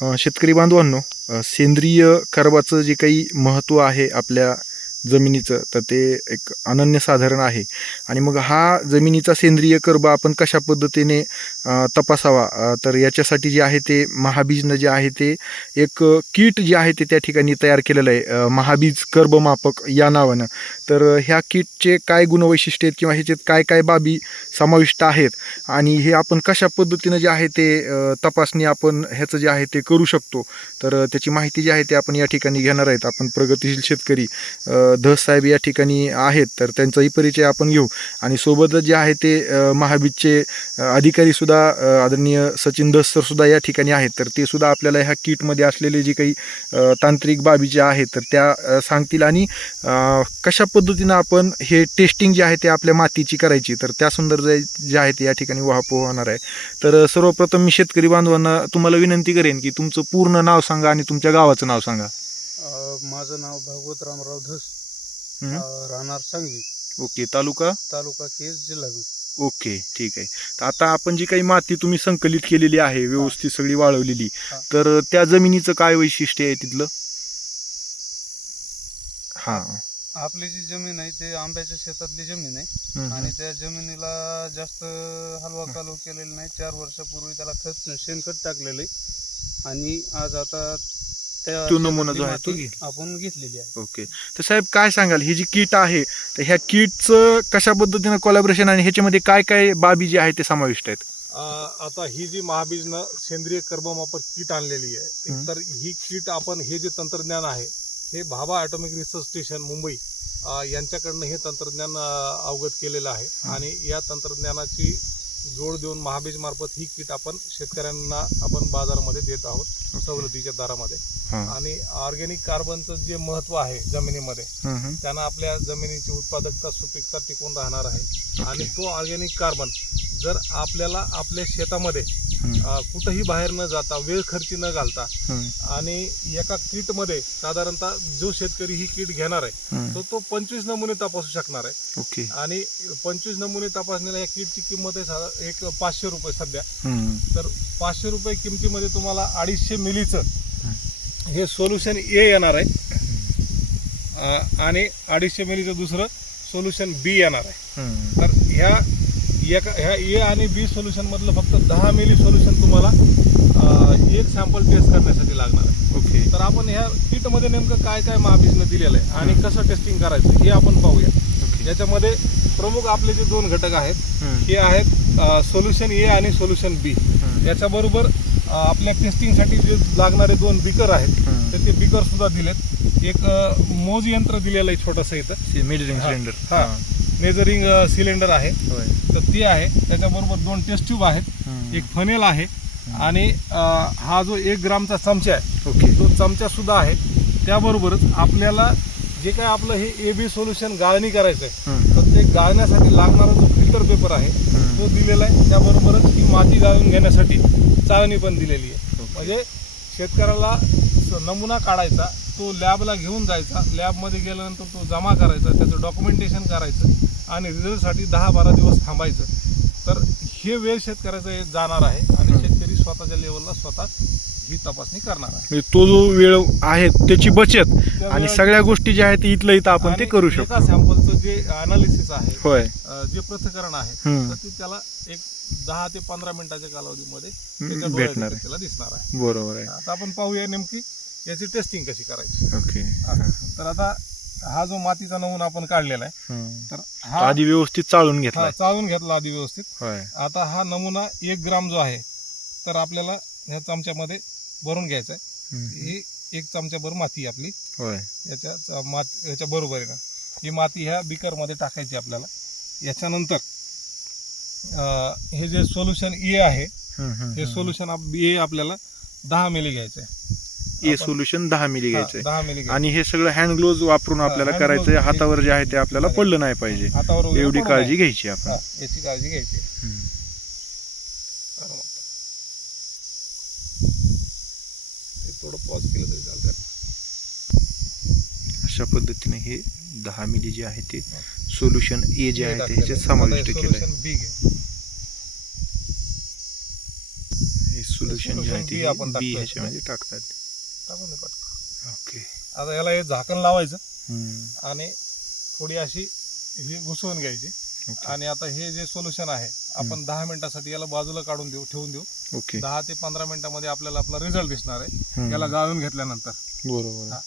शेतकरी बांधवांनो, सेंद्रिय खरबाचं जे काही महत्त्व आहे आपल्या जमिनीचं, तर ते एक अनन्यसाधारण आहे. आणि मग हा जमिनीचा सेंद्रिय कर्ब आपण कशा पद्धतीने तपासावा, तर याच्यासाठी जे आहे ते महाबीजनं जे आहे ते एक किट जे आहे ते त्या ठिकाणी तयार केलेलं आहे, महाबीज कर्बमापक या नावानं. तर ह्या किटचे काय गुणवैशिष्ट्य आहेत किंवा ह्याच्यात काय काय बाबी समाविष्ट आहेत आणि हे आपण कशा पद्धतीनं जे आहे ते तपासणी आपण ह्याचं जे आहे ते करू शकतो, तर त्याची माहिती जी आहे ते आपण या ठिकाणी घेणार आहेत. आपण प्रगतीशील शेतकरी धस साहेब या ठिकाणी आहेत, तर त्यांचाही परिचय आपण घेऊ. आणि सोबतच जे आहे ते महाबीजचे अधिकारीसुद्धा आदरणीय सचिन धस सर सुद्धा या ठिकाणी आहेत, तर ते सुद्धा आपल्याला ह्या किटमध्ये असलेले जे काही तांत्रिक बाबी ज्या आहेत तर त्या सांगतील. आणि कशा पद्धतीनं आपण हे टेस्टिंग जे आहे ते आपल्या मातीची करायची, तर त्या सुंदर जे आहे ते या ठिकाणी वाहपोह होणार आहे. तर सर्वप्रथम मी शेतकरी बांधवांना तुम्हाला विनंती करेन की तुमचं पूर्ण नाव सांगा आणि तुमच्या गावाचं नाव सांगा. माझं नाव भागवत रामराव धस, राहणार सांगवी, ओके. तालुका केज, जिल्हा बीड. ओके, ठीक आहे. तर आता आपण जी काही माती तुम्ही संकलित केलेली आहे, व्यवस्थित सगळी वाळवलेली, तर त्या जमिनीचं काय वैशिष्ट्य आहे तिथलं? हा, आपली जी जमीन आहे ते आंब्याच्या शेतातली जमीन आहे आणि त्या जमिनीला जास्त हलवा कालव केलेला नाही. 4 वर्षापूर्वी त्याला शेणखत टाकलेलं आहे आणि आज आता तो नमुना जो आहे तो आपण घेतलेली आहे. ओके. तर साहेब काय सांगाल, ही जी किट आहे तर ह्या किटचं कशा पद्धतीनं कोलॅबोरेशन आणि ह्याच्यामध्ये काय काय बाबी जे आहे ते समाविष्ट आहेत? आता ही जी महाबीजनं सेंद्रिय कर्बमापक किट आणलेली आहे, तर ही किट आपण हे जे तंत्रज्ञान आहे हे Bhabha atomic research station Mumbai यांच्याकडनं हे तंत्रज्ञान अवगत केलेलं आहे. आणि या तंत्रज्ञानाची जोड देऊन महाबीज मार्फत ही किट आपण शेतकऱ्यांना आपण बाजारामध्ये देत आहोत सवलतीच्या दरामध्ये. आणि ऑर्गॅनिक कार्बनचं जे महत्व आहे जमिनीमध्ये, त्यांना आपल्या जमिनीची उत्पादकता सुपीकता टिकून राहणार आहे. आणि तो ऑर्गॅनिक कार्बन जर आपल्याला आपल्या शेतामध्ये कुठंही बाहेर न जाता, वेळ खर्ची न घालता, आणि एका किटमध्ये साधारणतः जो शेतकरी ही किट घेणार आहे तो 25 नमुने तपासू शकणार आहे. ओके. आणि 25 नमुने तपासणीला या किटची किंमत आहे एक 500 रुपये सध्या. तर 500 रुपये किमतीमध्ये तुम्हाला 250 मिलीचं हे सोल्युशन ए येणार आहे आणि 250 मिलीचं दुसरं सोल्युशन बी येणार आहे. तर ह्या ए आणि बी सोल्युशन मधलं फक्त 10 मिली सोल्युशन तुम्हाला एक सॅम्पल टेस्ट करण्यासाठी लागणार आहे. ओके. तर आपण ह्या किटमध्ये नेमकं काय काय महाबीजनं दिलेलं आहे आणि कसं टेस्टिंग करायचं हे आपण पाहूया. याच्यामध्ये प्रमुख आपले जे 2 घटक आहेत हे आहेत सोल्युशन ए आणि सोल्युशन बी. याच्याबरोबर आपल्या टेस्टिंगसाठी जे लागणारे 2 बिकर आहेत तर ते बिकर सुद्धा दिलेत. एक मोज यंत्र दिलेलं आहे छोटंसं इथं, मेजरिंग सिलेंडर, मेजरिंग सिलेंडर आहे, तर ते आहे. त्याच्याबरोबर 2 टेस्ट ट्यूब आहेत, एक फनेल आहे आणि हा जो 1 ग्रामचा चमचा आहे ओके तो चमचा सुद्धा आहे. त्याबरोबरच आपल्याला जे काय आपलं हे ए बी सोल्युशन गाळणी करायचं आहे तर ते गाळण्यासाठी लागणारा जो फिल्टर पेपर आहे तो दिलेला आहे. त्याबरोबरच ही माती गाळून घेण्यासाठी चाळणी पण दिलेली आहे. म्हणजे शेतकऱ्याला नमुना काढायचा, तो लॅबला घेऊन जायचा, लॅबमध्ये गेल्यानंतर तो जमा करायचा, त्याचं डॉक्युमेंटेशन करायचं आणि रिझल्टसाठी 10-12 दिवस थांबायचं. तर हे वेळ शेतकऱ्याचा जाणार आहे आणि शेतकरी स्वतःच्या लेवलला स्वतः ही तपासणी करणार आहे. म्हणजे तो जो वेळ आहे त्याची बचत आणि सगळ्या गोष्टी ज्या आहेत इथलं इथं आपण ते करू शकतो. एका सॅम्पलचं जे अनालिसिस आहे, होय, जे पृथक्करण आहे तर ते त्याला एक 10 ते 15 मिनिटाच्या कालावधीमध्ये भेटणार त्याला दिसणार आहे. बरोबर आहे. आता आपण पाहूया नेमकी याची टेस्टिंग कशी करायची. ओके. तर आता हा जो मातीचा नमुना आपण काढलेला आहे तर हा आधी व्यवस्थित चाळून घेतला, चाळून घेतला आधी व्यवस्थित. होय. आता हा नमुना 1 ग्राम जो आहे तर आपल्याला ह्या चमच्यामध्ये भरून घ्यायचा आहे. ही 1 चमच्याभर माती आपली होय याच्या बरोबर आहे ना, ही माती ह्या बिकरमध्ये टाकायची आपल्याला. याच्यानंतर हे जे सोल्युशन ए आहे हे सोल्युशन ए आपल्याला 10 मिली घ्यायचं आहे. ए सोल्युशन 10 मिली घ्यायचंय 10 मिली आणि हे सगळं हँड ग्लोव्ज वापरून आपल्याला करायचंय. हातावर जे आहे ते आपल्याला पडलं नाही पाहिजे, हातावर एवढी काळजी घ्यायची आपण. याची काळजी घ्यायची. थोडं पॉज केलं तरी चालतंय. अशा पद्धतीने हे 10 मिली जे आहे ते सोल्युशन ए जे आहे ते ह्याच्यात समाविष्ट केलंय. बी घे. हे सोल्युशन जे आहे Solution ते बी आपण बी टाकतोय. ह्याच्यामध्ये टाकतात. टाकून दे पटकन. ओके. आता याला हे झाकण लावायचं हम्म. आणि थोडी अशी ही घुसवून घ्यायची. ओके. आणि आता हे जे सोल्युशन आहे आपण 10 मिनिटासाठी याला बाजूला काढून ठेवून देऊ. ओके. 10 ते 15 मिनिटामध्ये आपल्याला आपला रिझल्ट दिसणार आहे हम्म. याला गाळून घेतल्यानंतर. बरोबर आहे. हा.